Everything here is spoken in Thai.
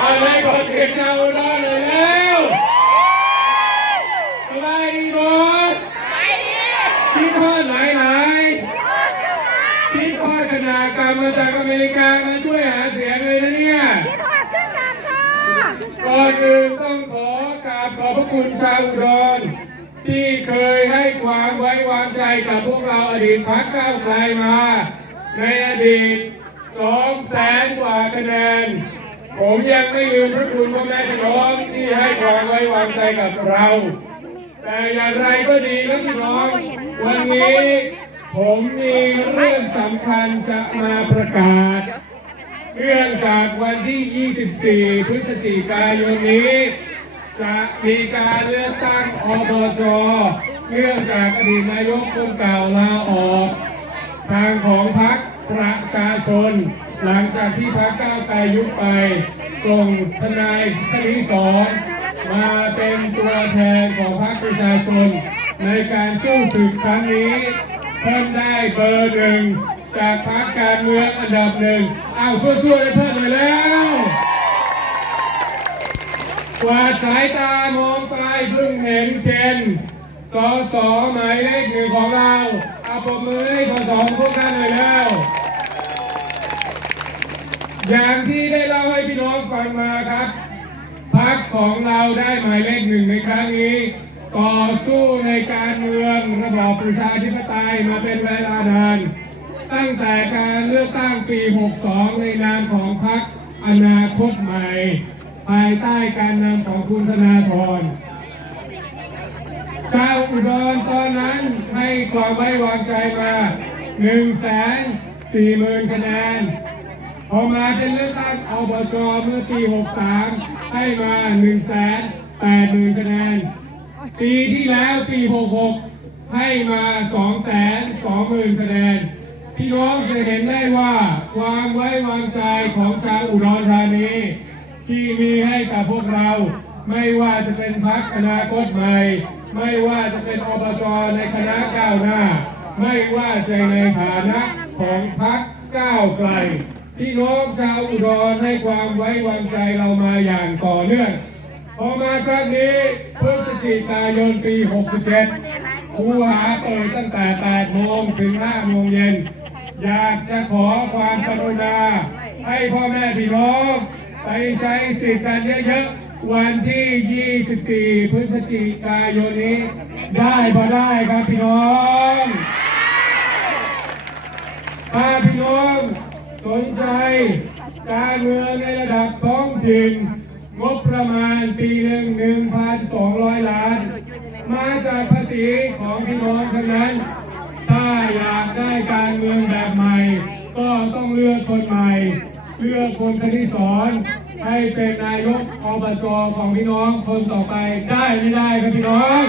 อะไรก่อนเก็บเราได้เลยแล้วสบายดีบอสคิดทอดไหนไหนคิดทอดขนาดกรรมมาจากอเมริกามาช่วยหาเสียงเลยนะเนี่ยก่อนอื่นต้องขอกราบขอบพระคุณชาวอุดรที่เคยให้ความไว้วางใจกับพวกเราอดีตพักก้าวไกลมา ในอดีต สองแสนกว่าคะแนน ผมยังไม่ลืมพระคุณพ่อแม่พี่น้องที่ให้ความไว้วางใจกับเรา แต่อย่างไรก็ดีครับพี่น้อง วันนี้ผมมีเรื่องสำคัญจะมาประกาศเนื่องจากวันที่ 24 พฤศจิกายนนี้ จะมีการเลือกตั้งอบจเนื่องจากอดีตนายกคนเก่าลาออก ทางของพรรค ประชาชน หลังจากที่พรรคก้าวไกลยุบไป ส่งทนายทนีสอนมาเป็นตัวแทนของพรรคประชาชน ในการสู้ศึกครั้งนี้เพิ่มได้เบอร์หนึ่งจากพรรคการเมืองอันดับหนึ่งเอาช่วยๆให้เพิ่มเลยแล้วกว่าสายตามองไปเพิ่งเห็นเจนสอสอหมายเลขหนึ่งของเราเอาปมมือให้สอสอพวกท่านเลยแล้ว อย่างที่ได้เล่าให้พี่น้องฟังมาครับพักของเราได้หมายเลขหนึ่งในครั้งนี้ ต่อสู้ในการเมืองระบอบประชาธิปไตยมาเป็นเวลานาน ตั้งแต่การเลือกตั้งปี 62 ในนามของพรรคอนาคตใหม่ ภายใต้การนำของคุณธนาธรชาวอุดรตอนนั้นให้ความไว้วางใจมา1 4 0 0 0 0คะแนน พอมาเป็นเลือกตั้งอบจเมื่อปี 63 ให้มา 1 8 0 0 0 0คะแนน ปีที่แล้วปี 66 ให้มา 2 2 0 0 0 0คะแนน พี่น้องจะเห็นได้ว่าความไว้วางใจของชาวอุดรธานีที่มีให้กับพวกเรา ไม่ว่าจะเป็นพักอนาคตใหม่ ไม่ว่าจะเป็นอบจในคณะก้าวหน้า ไม่ว่าจะในฐานะของพักก้าวไกล พี่น้องชาวอุดรให้ความไว้วางใจเรามาอย่างต่อเนื่อง พอมาครั้งนี้พฤศจิกายนปี 67คูหาเปิดตั้งแต่ 8 โมงถึง 5 โมงเย็น อยากจะขอความกรุณาให้พ่อแม่พี่น้องไปใช้สิทธิ์กันเยอะๆ วันที่ 24 พฤศจิกายนนี้ ได้พอได้ครับพี่น้องถ้าพี่น้อง สนใจ การเมืองในระดับท้องถิ่น งบประมาณปีหนึ่ง1,200ล้าน มาจากภาษีของพี่น้องทั้งนั้น ถ้าอยากได้การเมืองแบบใหม่ ก็ต้องเลือกคนใหม่ เลือกคนคณิสอนให้เป็นนายกอบจของพี่น้องคนต่อไปได้ไม่ได้ครับพี่น้อง